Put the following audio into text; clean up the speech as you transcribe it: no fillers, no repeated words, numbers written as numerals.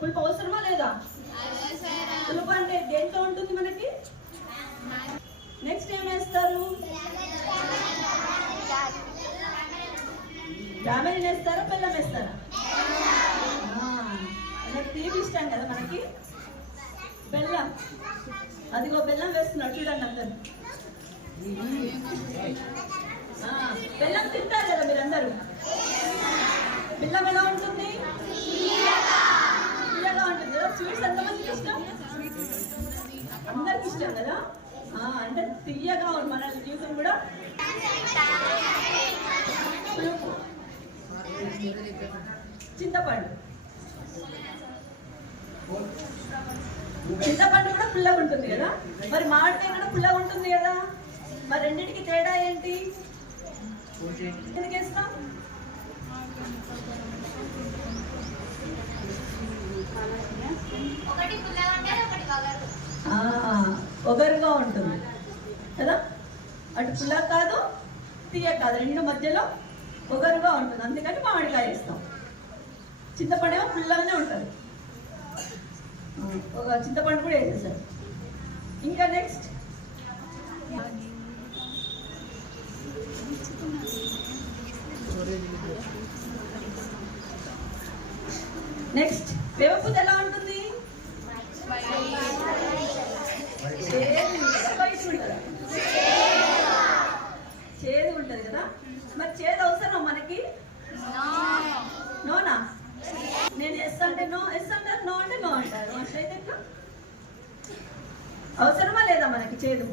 పులుపు అవసరమా లేదా? పులుపు అంటే దేంట్లో ఉంటుంది మనకి? నెక్స్ట్ ఏం వేస్తారు? జామెన్ వేస్తారా బెల్లం వేస్తారా? తీపి ఇష్టం కదా మనకి. బెల్లం, అదిగో బెల్లం వేస్తున్నారు చూడండి అందరు. బెల్లం తింటారు కదా మీరందరూ. బెల్లం ఎలా ఉంటుంది? తీయగా ఉంటుంది కదా. స్వీట్స్ ఎంతమందికి ఇష్టం? అందరికి ఇష్టం కదా. అంటే తీయగా ఉంది. మన జీవితం కూడా చింతపండు, చింతపండు కూడా పుల్లగా ఉంటుంది కదా. మరి మామిడికాయ కూడా పుల్లగా ఉంటుంది కదా. మరి రెండింటికి తేడా ఏంటి? ఎందుకు వేస్తాం? ఒగరుగా ఉంటుంది కదా. అటు పుల్ల కాదు తీయ కాదు, రెండు మధ్యలో ఒగరుగా ఉంటుంది. అందుకని మామిడికాయ వేస్తాం. చింతపండు ఏమో పుల్లగానే ఉంటుంది. ఒక చింతపండు కూడా వేసేసారు. ఇంకా నెక్స్ట్ నెక్స్ట్ వేపపూత ఎలా ఉంటుంది? చేదు ఉంటుంది కదా. మరి చేదు అవసరం మనకి? నోనా? నేను ఎస్ అంటే నో, ఎస్ అంటారు, నో అంటే నో అంటారు. అట్లయితే అవసరమా లేదా మనకి చేదు?